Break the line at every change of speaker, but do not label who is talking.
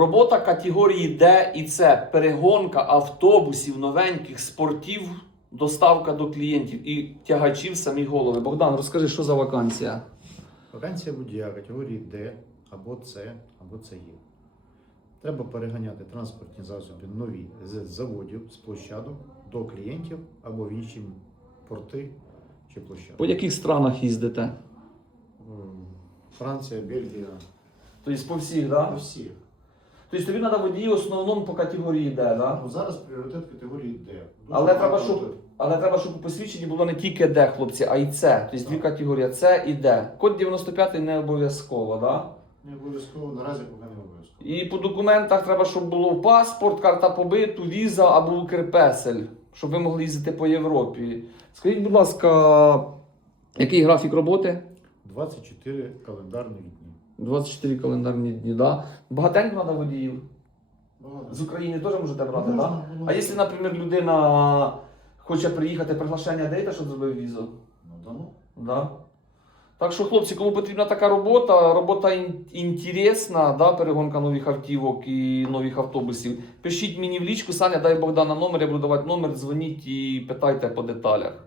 Робота категорії Д і С, перегонка автобусів, новеньких спортів, доставка до клієнтів і тягачів самі голови. Богдан, розкажи, що за вакансія?
Вакансія водія категорії D або С, або ЦЕ. Треба переганяти транспортні засоби нові з заводів, з площадок до клієнтів або в інші порти чи площадки.
По яких странах їздите?
Франція, Бельгія,
Тобто по всіх, так?
по всіх.
Тобто тобі треба водії в основному по категорії Д, так?
Ну, зараз пріоритет категорії. Дуже
Але треба,
багато
щоб, але треба, щоб у посвідченні було не тільки Д, хлопці, а й С. Тобто дві категорії С і Д. Код 95 не обов'язково, так?
Не обов'язково, наразі поки не обов'язково.
І по документах треба, щоб було паспорт, карта побиту, віза або Укрпесель, щоб ви могли їздити по Європі. Скажіть, будь ласка, який графік роботи?
24 календарні дні.
24 календарні дні, да? Багатенько треба водіїв. З України теж можете брати, так?
можна.
А якщо, наприклад, людина хоче приїхати, приглашення даєте, щоб зробив візу?
Ну, да, ну.
Да. Так що, хлопці, кому потрібна така робота, робота ін- інтересна, да, перегонка нових автівок і нових автобусів. Пишіть мені в лічку, Саня, дай Богдана номер, я буду давати номер, дзвоніть і питайте по деталях.